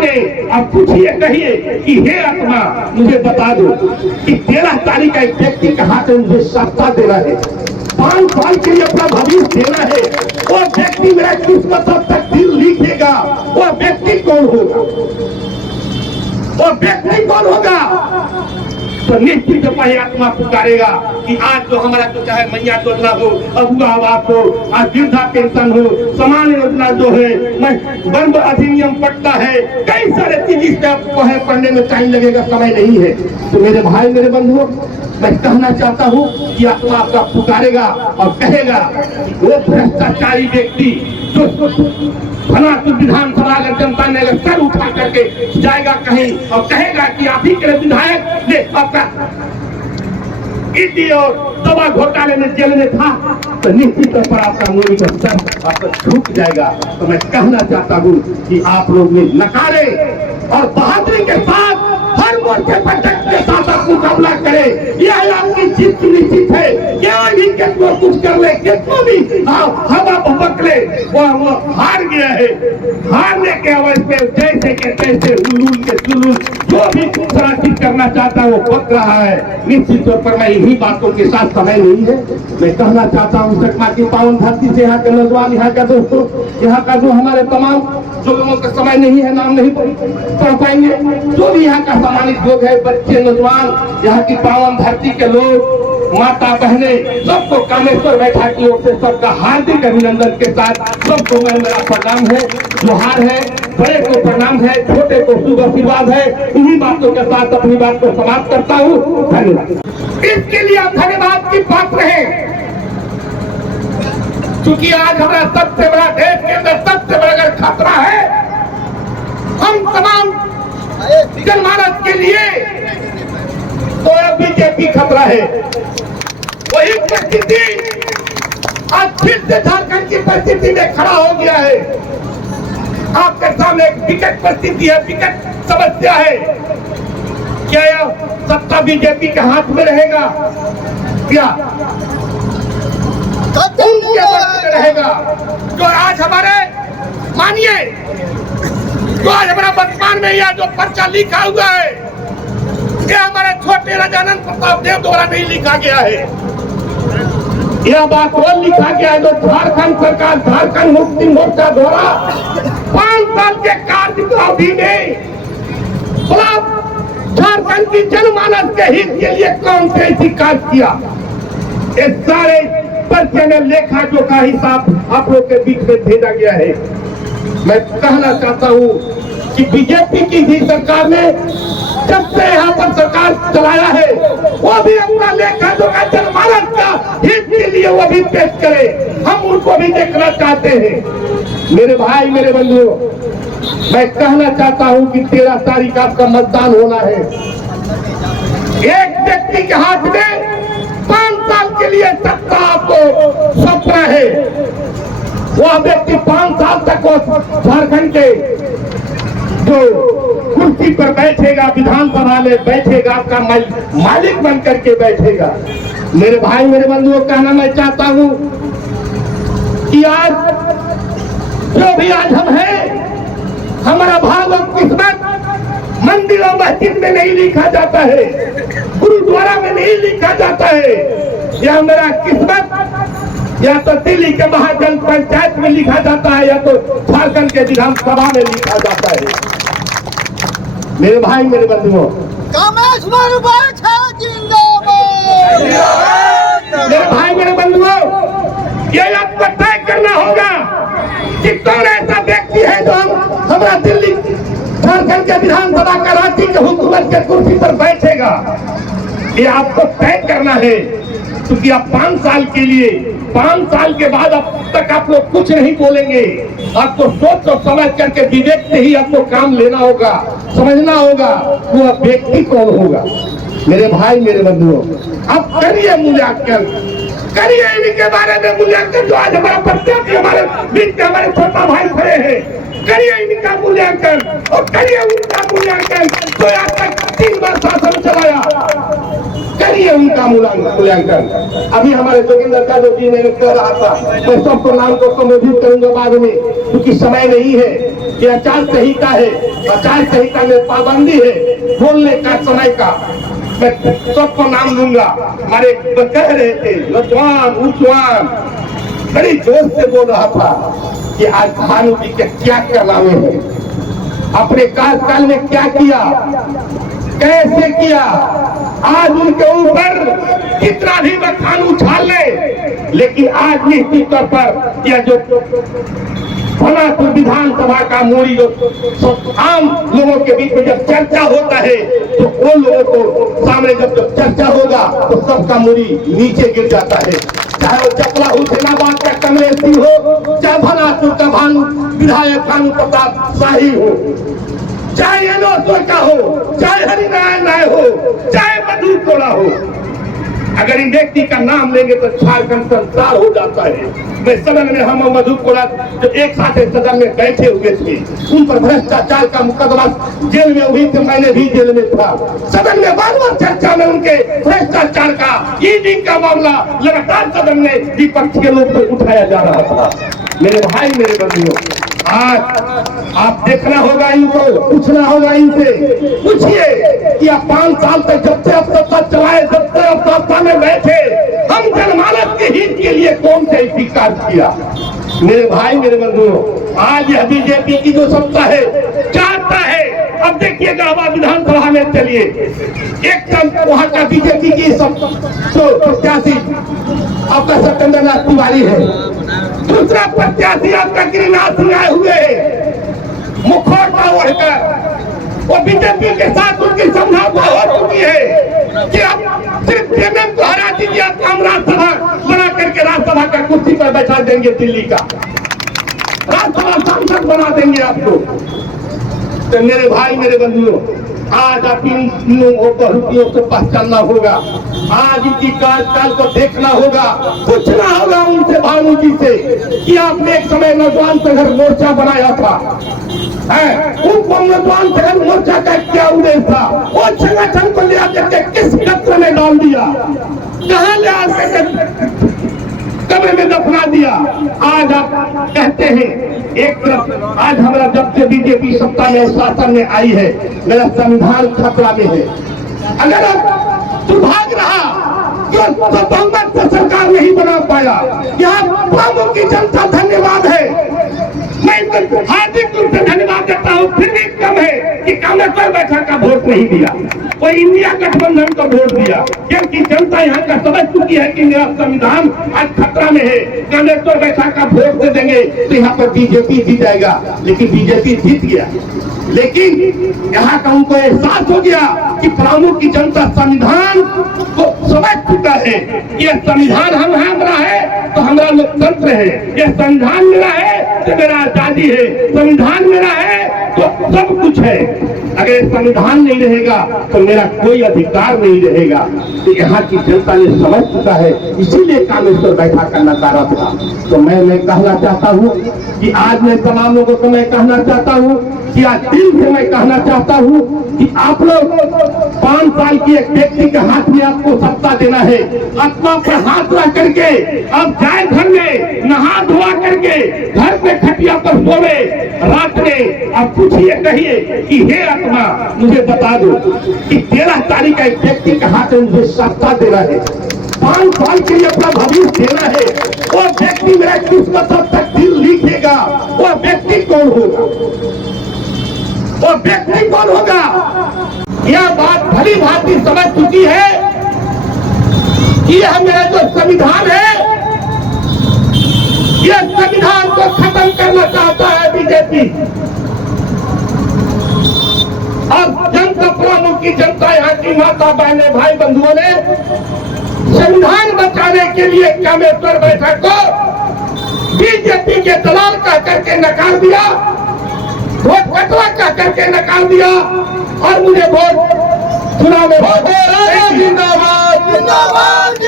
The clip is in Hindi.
अपने अब पूछिए, कहिए कि हे आत्मा मुझे बता दो कि 13 तारीख का एक व्यक्ति के हाथ में मुझे सप्ताह देना है, 5 साल के लिए अपना भविष्य देना है, वो व्यक्ति मेरा किस्मत अब तक दिल लिखेगा, वो व्यक्ति कौन होगा? वो व्यक्ति कौन होगा? तो निश्चित वही आत्मा पुकारेगा कि आज जो हमारा जो चाहे मैया योजना हो, अबुआ आवास हो, आज वृद्धा पेंशन हो, समान योजना जो है, वन अधिनियम पड़ता है, कई सारे चीज इस आपको है पढ़ने में टाइम लगेगा, समय नहीं है। तो मेरे भाई मेरे बंधुओं, मैं कहना चाहता हूँ कि आत्मा आपका पुकारेगा और कहेगा कि वो भ्रष्टाचारी व्यक्ति जो भला तो विधानसभा अगर जनता ने अगर सर उठा करके जाएगा कहीं और कहेगा कि आप ही के विधायक ने आपका ईडी और दवा घोटाले में जेल में था, तो निश्चित तौर पर आपका मोदी का सर आपका झुक जाएगा। तो मैं कहना चाहता हूँ कि आप लोग ने नकारे और बहादुरी के साथ हर मोर्चे पर डट के साथ आप मुकाबला करें, यह आपकी जीत सुनिश्चित है। केवल भी कितना कुछ कर ले, कितना भी हवा भपक ले, वो हार गया है। हारने के अवसर पे जैसे के तैसे हुलूल के सुलूल जो भी दूसरा चीज करना चाहता है वो पक रहा है। निश्चित तौर पर मैं इन्हीं बातों के साथ समय नहीं है, मैं कहना चाहता हूँ सटमा की पावन धरती से यहाँ के नौजवान, यहाँ का दोस्तों, यहाँ का जो हमारे तमाम जो लोगों का समय नहीं है, नाम नहीं पढ़ पाएंगे, जो भी यहाँ का सम्मानित लोग है, बच्चे नौजवान, यहाँ की पावन धरती के लोग, माता बहने, सबको कामेश्वर बैठा की ओर से सबका हार्दिक अभिनंदन के साथ सबको मैं मेरा प्रणाम है, जोहार है, बड़े को प्रणाम है, छोटे को शुभ आशीर्वाद है। इन्हीं बातों के साथ अपनी बात को समाप्त करता हूँ। धन्यवाद। इसके लिए आप धन्यवाद की पात्र हैं, क्योंकि आज हमारा सबसे बड़ा देश के अंदर सबसे बड़ा अगर खतरा है, हम तमाम जनमानस के लिए, तो बीजेपी खतरा है। वही परिस्थिति आज फिर से झारखंड की परिस्थिति में खड़ा हो गया है। आपके सामने एक विकट परिस्थिति है, विकट समस्या है। क्या यह सत्ता बीजेपी के हाथ में रहेगा? क्या उनके हाथ में रहेगा? जो आज हमारे मानिए, जो आज हमारा वर्तमान में यह जो पर्चा लिखा हुआ है, यह हमारे छोटे राजानंद प्रताप देव द्वारा नहीं लिखा गया है। यह बात और लिखा गया है जो झारखंड सरकार, झारखंड मुक्ति मोर्चा द्वारा 5 साल के कार्यकाल में झारखंड की जनमानस के हित के लिए कौन से ऐसी कार्य किया, इस सारे पर्चे में लेखा जोखा हिसाब आप लोग के बीच में भेजा गया है। मैं कहना चाहता हूँ कि बीजेपी की भी सरकार ने जब से यहाँ पर सरकार चलाया है, वो भी अपना लेखा जोखा जनमानस का हित के लिए वो भी पेश करे, हम उनको भी देखना चाहते हैं। मेरे भाई मेरे बंधुओं, मैं कहना चाहता हूं कि 13 तारीख आपका मतदान होना है। एक व्यक्ति के हाथ में 5 साल के लिए सत्ता आपको सौंपना है। वह व्यक्ति 5 साल तक झारखंड के जो कुर्सी पर बैठेगा, विधानसभा में बैठेगा, आपका मालिक बन करके बैठेगा। मेरे भाई मेरे बंधुओं, कहना मैं चाहता हूं कि आज जो भी आज हम हैं, हमारा भाग और किस्मत मंदिर और मस्जिद में नहीं लिखा जाता है, गुरुद्वारा में नहीं लिखा जाता है। यह मेरा किस्मत या तो दिल्ली के महाजन पंचायत में लिखा जाता है, या तो झारखंड के विधानसभा में लिखा जाता है। मेरे भाई मेरे बंधुओं, मेरे भाई मेरे बंधुओं, ये आपको तय करना होगा कि कौन ऐसा व्यक्ति है जो हमारा दिल्ली झारखंड के विधानसभा का रांची के हुकूमत के कुर्सी पर बैठेगा। ये आपको तय करना है, क्योंकि आप 5 साल के लिए, 5 साल के बाद अब तक आप लोग कुछ नहीं बोलेंगे। आपको सोच और समझ करके विवेक से ही आपको काम लेना होगा, समझना होगा वो व्यक्ति कौन होगा। मेरे भाई मेरे बंधुओं, अब करिए मूल्यांकन, करिए इनके बारे में मूल्यांकन। जो आज हमारा प्रत्याशी हमारे बीच में हमारे छोटा भाई खड़े हैं, करिए इनका मूल्यांकन और करिए उनका मूल्यांकन। जो आज तक 3 बार शासन चलाया, करिए करिए उनका मूल्यांकन। अभी हमारे जोगिंदर यादव जी ने कह रहा था, मैं सबको नाम को संबोधित करूंगा बाद में, क्योंकि समय नहीं है। ये आचार संहिता है, आचार संहिता में पाबंदी है बोलने का, समय का। मैं सबको नाम लूंगा। हमारे कह रहे थे नौजवान उजवान बड़ी जोश से बोल रहा था कि आज भानु जी के क्या कारनामे हैं, अपने कार्यकाल में क्या किया, कैसे किया। आज उनके ऊपर कितना भी बखान उछाल ले, लेकिन आज निश्चित तौर पर यह जो भलापुर विधानसभा का मूरी जो आम लोगों के बीच में जब चर्चा होता है, तो उन लोगों को सामने जब चर्चा होगा तो सबका मूरी नीचे गिर जाता है। चाहे वो चपला हुसैनाबाद का कमलेश सिंह हो, चाहे भलापुर का भानु विधायक भानु प्रताप शाही हो, चाहे एनोसर का हो, चाहे हरिनारायण राय हो, चाहे मधु कोड़ा हो। अगर इन व्यक्ति का नाम लेंगे तो झारखंड संसार हो जाता है। मैं सदन में हम मधु कोड़ा जो एक साथ सदन में बैठे हुए थे, उन पर भ्रष्टाचार का मुकदमा जेल में हुई थी, मैंने भी जेल में था। सदन में बार बार चर्चा में उनके भ्रष्टाचार का, ईडी का मामला लगातार सदन में विपक्ष के रूप में उठाया जा रहा था। मेरे भाई मेरे बंधुओं, आज आप देखना होगा इनको, पूछना होगा इनसे, पूछिए कि आप 5 साल तक जब से अब सत्ता चलाए, जब से अब सत्ता में बैठे, हम जनमानस के हित के लिए कौन से ऐसी कार्य किया। मेरे भाई मेरे बंधुओं, आज यह बीजेपी की जो सत्ता है चाहता है। अब देखिएगा अब विधानसभा में चलिए, एक तरफ वहां का बीजेपी की सब तो प्रत्याशी आपका सत्येंद्र नाथ तिवारी है, दूसरा प्रत्याशी आपका गिरिनाथ सिंह आए हुए है मुखौटा ओढ़कर। वो बीजेपी के साथ उनकी समझौता हो चुकी है कि अब सिर्फ जेएमएम को हरा दीजिए, आपको हम राज्यसभा बना करके राज्यसभा का कुर्सी पर बैठा देंगे, दिल्ली का राज्यसभा सांसद बना देंगे आपको। तो मेरे भाई मेरे बंधुओं, आज आप इन बहुतियों को पहचानना होगा, आज इनकी कार्यकाल को देखना होगा, पूछना होगा उनसे, भानु जी से, कि आपने एक समय नौजवान संघर्ष मोर्चा बनाया था, उनको नौजवान संघर्ष मोर्चा का क्या उद्देश्य था, वो संगठन को ले आकर के किस क्षेत्र में डाल दिया, कहाँ ले आकर कब्र में दफना दिया। आज आप कहते हैं एक तरफ, आज हमारा जब से बीजेपी सत्ता में शासन में आई है, मेरा संविधान खतरा में है। अगर अब दुर्भाग्य रहा कि बहुमत से सरकार नहीं बना पाया, यहाँ बाबू की जनता धन्यवाद है, मैं हार्दिक रूप से धन्यवाद देता हूँ। फिर भी कम है कि कांग्रेस बैठक का वोट नहीं दिया, वो इंडिया गठबंधन को वोट दिया, क्योंकि जनता यहाँ का समझ चुकी है कि मेरा संविधान आज खतरा में है। कांग्रेस बैठक का वोट दे देंगे तो यहाँ पर बीजेपी जीत जाएगा, लेकिन बीजेपी जीत गया। लेकिन यहाँ का उनको एहसास हो गया कि प्रमुख की जनता संविधान को समझ चुका है, यह संविधान हमारा है तो हमारा लोकतंत्र है, यह संविधान मेरा है तो मेरा आजादी है, संविधान मेरा है तो सब कुछ है। अगर संविधान नहीं रहेगा तो मेरा कोई अधिकार नहीं रहेगा। तो यहाँ की जनता ने समझ चुका है, इसीलिए कामेश्वर बैठा करना चाह रहा था। तो मैं कहना चाहता हूँ कि आज मैं तमाम लोगों को मैं कहना चाहता हूँ कि आज दिल से मैं कहना चाहता हूँ कि आप लोग 5 साल की एक व्यक्ति के हाथ में आपको सत्ता देना है, आत्मा पर हाथ रख करके अब जाए घर में, नहा धोआ करके घर पे खटिया पर सोवे, रात में अब पूछिए, कहिए कि हे आत्मा मुझे बता दो कि 13 तारीख का एक व्यक्ति के हाथ में मुझे सत्ता देना है, 5 साल के लिए अपना भविष्य देना है, वो व्यक्ति मेरा किस्मत अब तक दिल लिखेगा, वो व्यक्ति कौन होगा, वो व्यक्ति कौन होगा। यह बात भली भांति समझ चुकी है कि यह मेरा जो संविधान है, यह संविधान को खत्म करना चाहता है बीजेपी। और जनता प्रमुख की जनता, यहाँ की माता बहने भाई बंधुओं ने संविधान बचाने के लिए कामेश्वर बैठक को बीजेपी के दलाल कह करके नकार दिया, वोट कटवा कह करके नकार दिया, और मुझे वोट चुनाव में जिंदाबाद जिंदाबाद।